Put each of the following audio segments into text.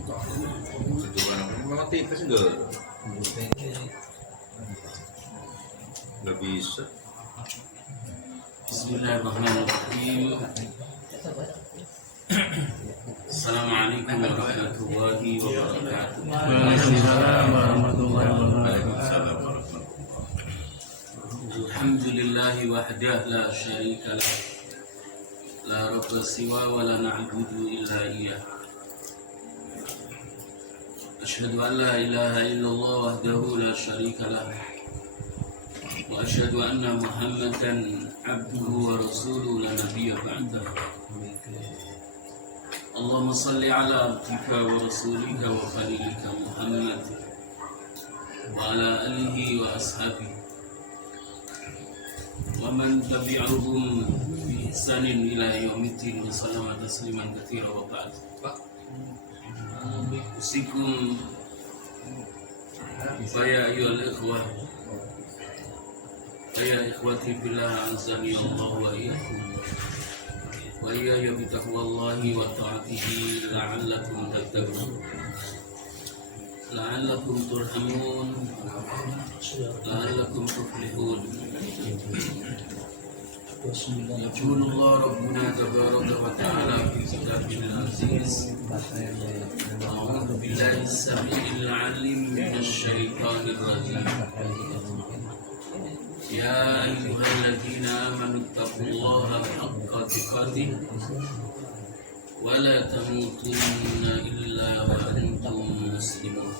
Coba memang tipis nggak bisa. Bismillahirrahmanirrahim. Assalamualaikum warahmatullahi wabarakatuh. Waalaikumsalam warahmatullahi wabarakatuh. Alhamdulillahi wahdah la syarika lah. La rabba siwa wa la na'budu illa iyyah. Asyhadu an la ilaha illallah wahdahu la syarika lah. Wa asyhadu anna Muhammadan abduhu wa rasuluhu la nabiyya ba'dah. Allahumma salli ala abdika wa rasulika wa khalilika Muhammad wa ala alihi wa ashabihi wa man tabi'ahum bi ihsanin ila yaumiddin wa sallama tasliman katsira wa ba'd. Usikum ya ayyuhal ikhwah ya ikhwati billah azani Allah wa iyyakum wa iyaya bi taqwallahi wa ta'atihi la'allakum tattaqun la'allakum turhamun la'allakum tuflihun. يقول الله ربنا تبارك وتعالى في كتابه العزيز أعوذ بالله السميع العليم من الشيطان الرجيم يا أيها الذين آمنوا اتقوا الله حق تقاته ولا تموتن إلا وأنتم مسلمون.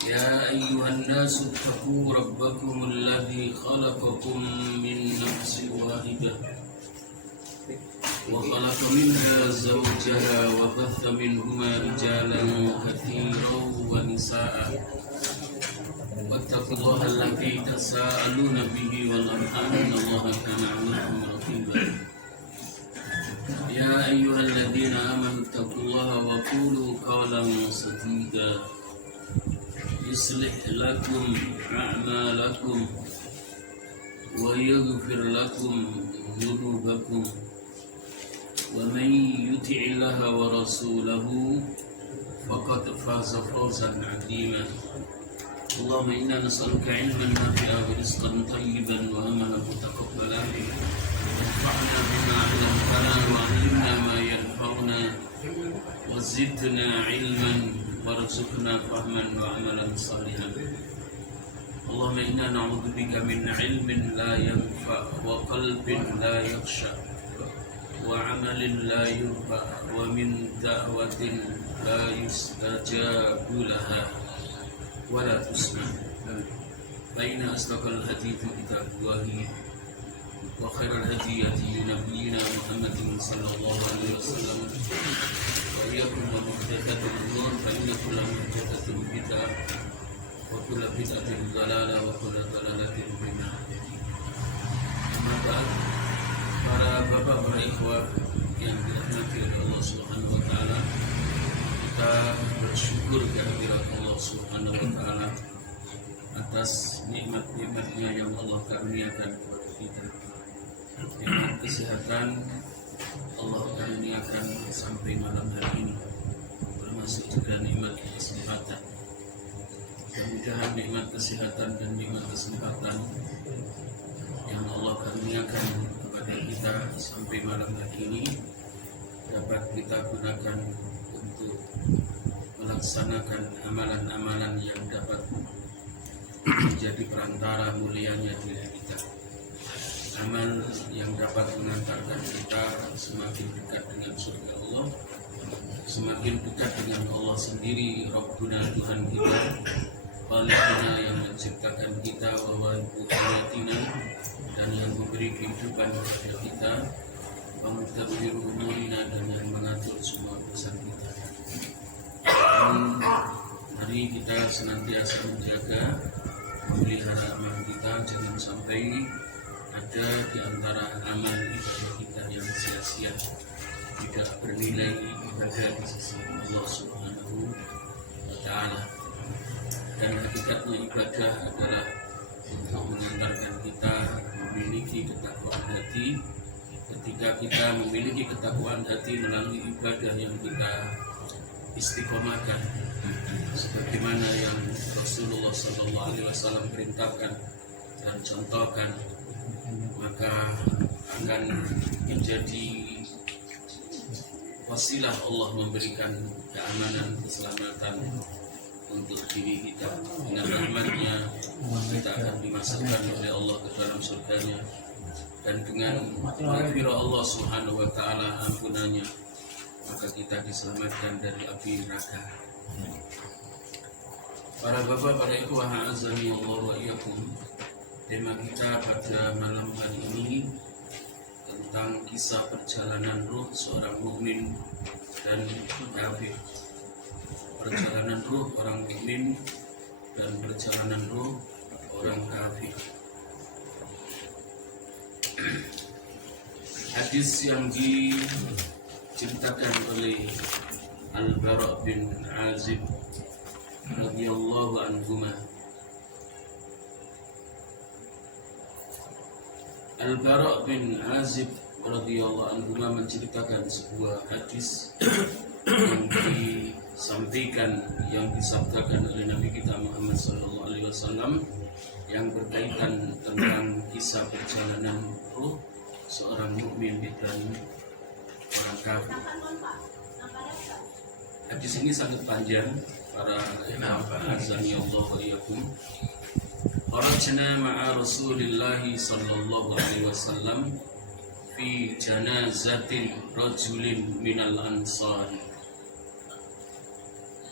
يا أيها الناس اتقوا ربكم الذي خلقكم من نفس واحدة وخلق منها زوجها وبث منهما رجالا كثيرا ونساء واتقوا الله الذي تساءلون به والأرحام إن الله كان عليكم رقيبا. يا أيها الذين آمنوا اتقوا الله وقولوا قولا سديدا يصلح لكم أعمالكم ويغفر لكم ذنوبكم ومن يطع الله ورسوله فقد فاز فوزا عظيما. اللهم إنا نسألك علما نافعا ورزقا طيبا وعملا متقبلا وانفعنا بما علمتنا وعلمنا ما ينفعنا وزدنا علما وارزقنا فهما وعملا صالحا. اللهم إنا نعوذ بك من علم لا ينفع وقلب لا يخشع وعمل لا يرفع ومن دعوة لا يستجاب لها ولا تسمع. فإن أصدق الحديث كتاب الله وخير الهدي هدي نبينا محمد صلى الله عليه وسلم وإياكم ومحدثات الأمور فإن كل محدثة بدعة وكل بدعة ضلالة وكل ضلالة في النار. Amma ba'd, para bapak, para ikhwah yang dirahmati oleh Allah Subhanahu wa taala, kita bersyukur kehadirat Allah Subhanahu wa taala atas nikmat-nikmatnya yang Allah karuniakan kepada kita. Nikmat kesehatan Allah karuniakan sampai malam hari ini, termasuk juga nikmat kesehatan. Mudah-mudahan nikmat kesehatan dan nikmat kesempatan yang Allah karuniakan kepada kita sampai malam hari ini dapat kita gunakan untuk melaksanakan amalan-amalan yang dapat menjadi perantara mulianya diri kita. Amal yang dapat mengantarkan kita semakin dekat dengan surga Allah, semakin dekat dengan Allah sendiri, Rabbuna Tuhan kita, Khaliquna yang menciptakan kita, wa ibu'ayatina, dan yang memberi kehidupan kepada kita, wa mudabbiru umurina, dan yang mengatur semua urusan kita. Dan mari kita senantiasa menjaga, memelihara amal kita, jangan sampai ada di antara amal ibadah kita yang sia-sia, tidak bernilai ibadah di sisi Allah Subhanahu wa taala. Dan hakikatnya ibadah adalah untuk mengantarkan kita memiliki ketakwaan hati ketika kita memiliki ketakwaan hati melalui ibadah yang kita istiqomahkan sebagaimana yang Rasulullah SAW perintahkan dan contohkan, maka akan menjadi wasilah Allah memberikan keamanan, keselamatan untuk diri kita. Dengan rahmatnya kita akan dimasukkan oleh Allah ke dalam surganya, dan dengan maghfirah Allah Subhanahu wa taala, ampunannya, maka kita diselamatkan dari api neraka. Para bapak, para ikhwah, azani Allah wa iyyakum. Tema kita pada malam hari ini tentang kisah perjalanan ruh seorang mukmin dan kafir. Perjalanan ruh orang mukmin dan perjalanan ruh orang kafir. Hadis yang diceritakan oleh Al-Bara' bin Azib radhiyallahu anhuma. Al-Bara' bin Azib radhiyallahu anhuma menceritakan sebuah hadis yang disampaikan, yang disabdakan oleh Nabi kita Muhammad SAW, yang berkaitan tentang kisah perjalanan ruh seorang mukmin dan orang kafir. Hadis ini sangat panjang, para azani Allah wa iyyakum. Kharajna ma'a Rasulillah sallallahu alaihi wasallam fi janazatin rajulin minal ansar.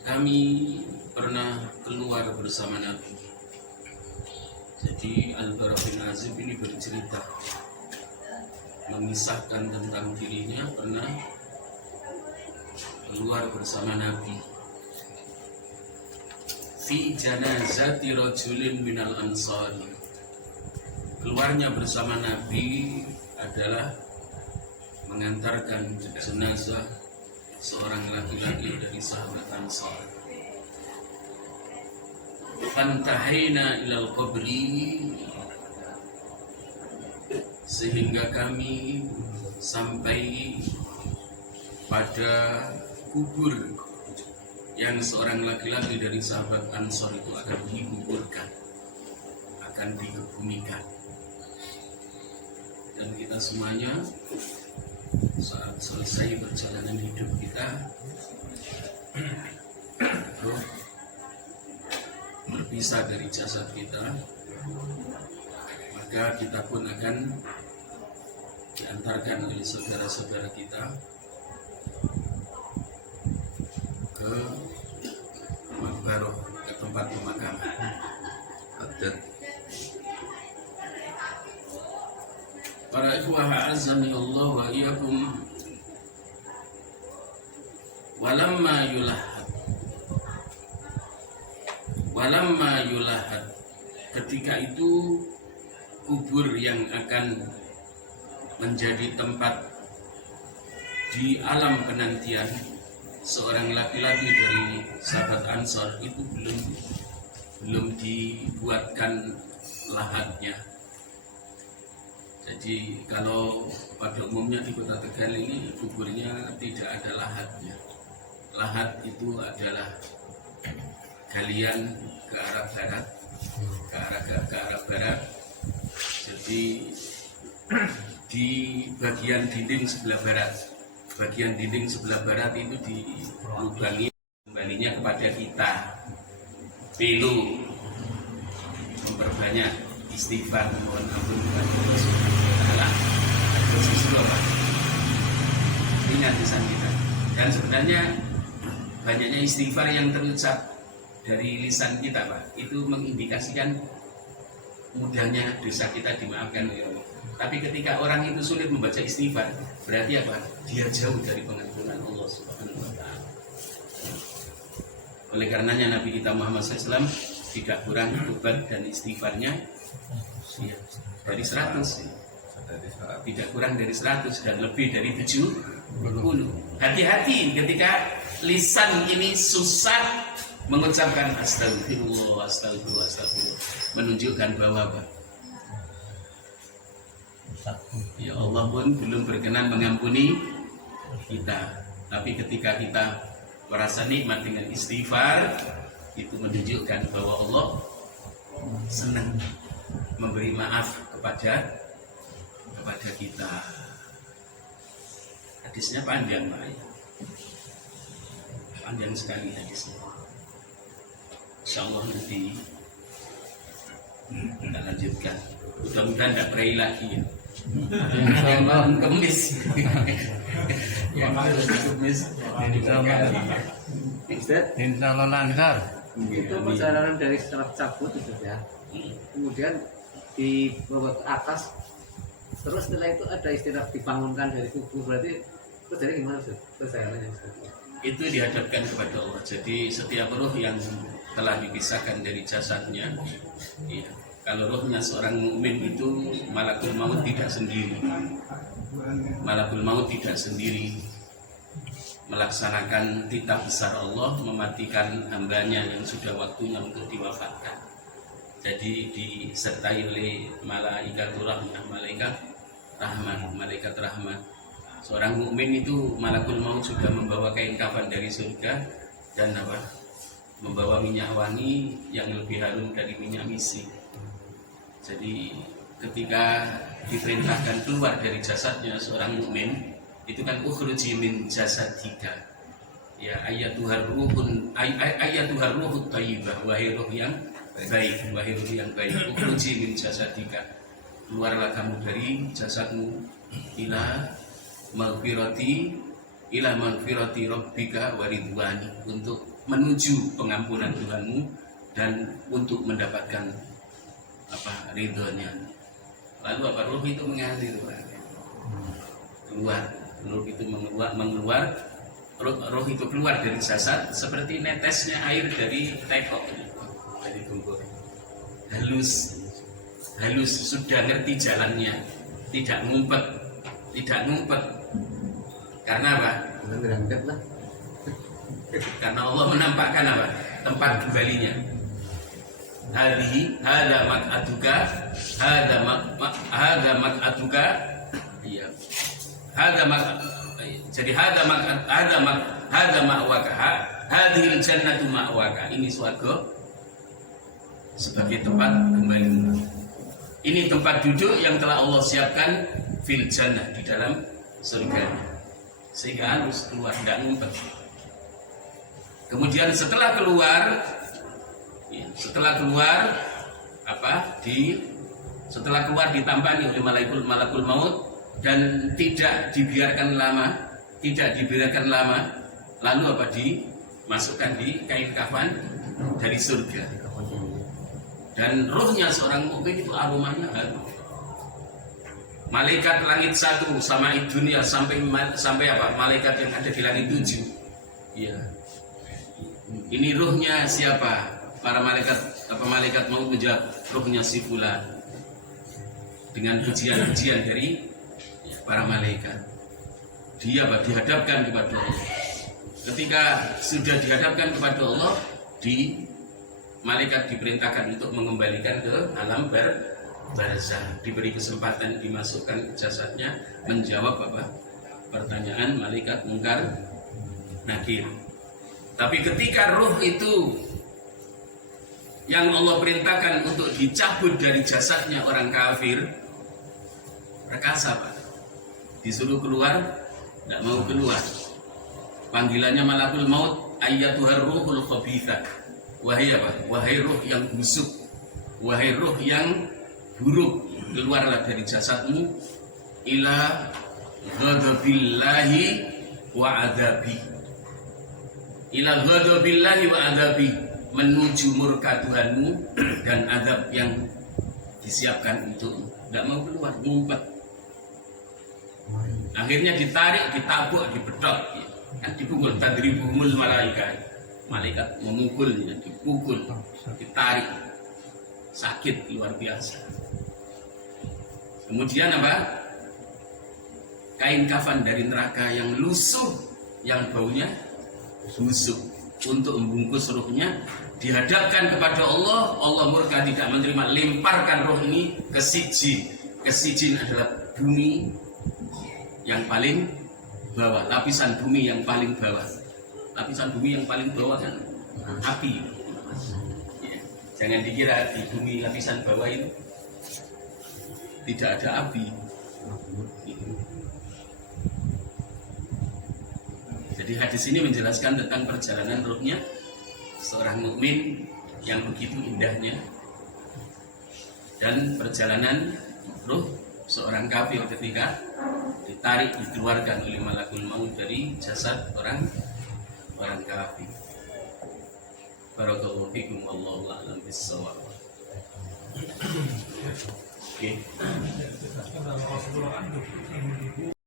Kami pernah keluar bersama Nabi. Jadi Al-Bara' bin Azib ini bercerita, mengisahkan tentang dirinya pernah keluar bersama Nabi. Fi janazati rajulin minal ansar. Keluarnya bersama Nabi adalah mengantarkan jenazah seorang laki-laki dari sahabat Ansar. Fantahina ilal qabri, sehingga kami sampai pada kubur yang seorang laki-laki dari sahabat Ansar itu akan dikuburkan, akan dikebumikan. Dan kita semuanya saat selesai perjalanan hidup kita berpisah dari jasad kita, maka kita pun akan diantarkan oleh saudara-saudara kita ke Makbarah, ke tempat pemakaman. Para ikhwah azani Allah wa iyyakum, walamma yulahad, ketika itu kubur yang akan menjadi tempat di alam penantian seorang laki-laki dari sahabat Ansar itu belum dibuatkan lahatnya. Jadi kalau pada umumnya di Kota Tegal ini kuburnya tidak ada lahatnya. Lahat itu adalah galian ke arah barat, ke arah barat. Jadi di bagian dinding sebelah barat itu dilubangi, kembalinya kepada kita. Pilu memperbanyak istighfar, mohon ampun kepada Allah Subhanahu wa taala. Ingat lisan kita. Dan sebenarnya banyaknya istighfar yang terucap dari lisan kita, Pak, itu mengindikasikan mudahnya dosa kita dimaafkan oleh Allah. Tapi ketika orang itu sulit membaca istighfar, berarti apa? Dia jauh dari pengampunan Allah Subhanahu wa taala. Oleh karenanya Nabi kita Muhammad SAW tidak kurang tobat dan istighfarnya dari 100, tidak kurang dari 100 dan lebih dari 70. Hati-hati ketika lisan ini susah mengucapkan astagfirullah, astagfirullah, astagfirullah, menunjukkan bahwa apa? Ya Allah pun belum berkenan mengampuni kita. Tapi ketika kita merasa nikmat dengan istighfar, itu menunjukkan bahwa Allah senang memberi maaf kepada kita. Hadisnya panjang, Pak. Panjang sekali hadisnya. Insyaallah nanti kita lanjutkan. Mudah-mudahan tidak pray lagi ya. Insyaallah. Kemis. Yang kemis. Insyaallah lancar. Itu perjalanan dari Selat Cabut itu ya. Kemudian dibawa ke atas. Terus setelah itu ada istilah dibangunkan dari kubur. Berarti terus dari gimana sih perjalanannya? Itu dihadapkan kepada Allah. Jadi setiap ruh yang telah dipisahkan dari jasadnya, ya, kalau ruhnya seorang mukmin itu malakul maut tidak sendiri. Malakul maut tidak sendiri melaksanakan titah besar Allah, mematikan hambanya yang sudah waktunya untuk diwafatkan. Jadi disertai oleh malaikatul rahmah, malaikat rahmat. Seorang mukmin itu malakul maut sudah membawa kain kafan dari surga dan membawa minyak wangi yang lebih harum dari minyak misi. Jadi ketika diperintahkan keluar dari jasadnya seorang mukmin, itu kan ukhruji min jasadika. Ya ayatuhar ruhun thayyibah, wahai ruh yang baik, wahai ruh yang baik, ukhruji min jasadika. Keluarlah kamu dari jasadmu ila maghfirati rabbika waridwani, untuk menuju pengampunan Tuhanmu dan untuk mendapatkan ridhonya. Lalu ruh itu mengalir, keluar, ruh itu mengeluar, roh itu keluar dari jasad seperti netesnya air dari tekok, dari tubuh. Halus sudah ngerti jalannya, tidak ngumpet. Karena apa? Karena Allah menampakkan tempat kembalinya. Hada mak'atuka, iya. Jadi hada ma'waka, hadhil jannatu ma'waka. Ini surga sebagai tempat kembali. Ini tempat duduk yang telah Allah siapkan fil jannah, di dalam surga. Sehingga harus keluar, tidak ngumpet. Kemudian setelah keluar ditampani oleh malakul maut dan tidak dibiarkan lama, lalu dimasukkan di kain kafan dari surga. Dan ruhnya seorang mukmin itu aromanya harum. Malaikat langit 1 sama dunia sampai malaikat yang ada di langit 7. Ya. Ini ruhnya siapa? Para malaikat mau menjawab, ruhnya si fulan. Dengan pujian-pujian dari para malaikat. Dia dihadapkan kepada Allah. Ketika sudah dihadapkan kepada Allah, malaikat diperintahkan untuk mengembalikan ke alam barzah, diberi kesempatan dimasukkan ke jasadnya menjawab pertanyaan malaikat mungkar nakir. Tapi ketika ruh itu yang Allah perintahkan untuk dicabut dari jasadnya orang kafir, perkasa disuruh keluar, tidak mau keluar. Panggilannya malakul maut, ayyatuhar ruhul khabithah. Wahai ruh yang busuk, wahai ruh yang buruk, keluarlah dari jasadmu ila ghadabillahi wa adabi. Ila ghadabillahi wa adabi, menuju murka Tuhanmu dan azab yang disiapkan untukmu. Tidak mau keluar, ngumpet. Akhirnya ditarik, ditabuk, dibedok, kan dipukul. Tadribumul malaikat memukulnya, dipukul, ditarik, sakit luar biasa. Kemudian kain kafan dari neraka yang lusuh, yang baunya busuk, untuk membungkus ruhnya dihadapkan kepada Allah. Allah murka, tidak menerima, lemparkan roh ini ke sijin. Ke sijin adalah bumi yang paling bawah, lapisan bumi yang paling bawah. Lapisan bumi yang paling bawah kan api. Ya. Jangan dikira di bumi lapisan bawah itu tidak ada api. Jadi hadis ini menjelaskan tentang perjalanan ruhnya seorang mukmin yang begitu indahnya, dan perjalanan ruh seorang kafir ketika ditarik, dikeluarkan oleh malakul maut dari jasad orang kafir. Barakallahu fikum, wallahu a'lam bissawab. Oke.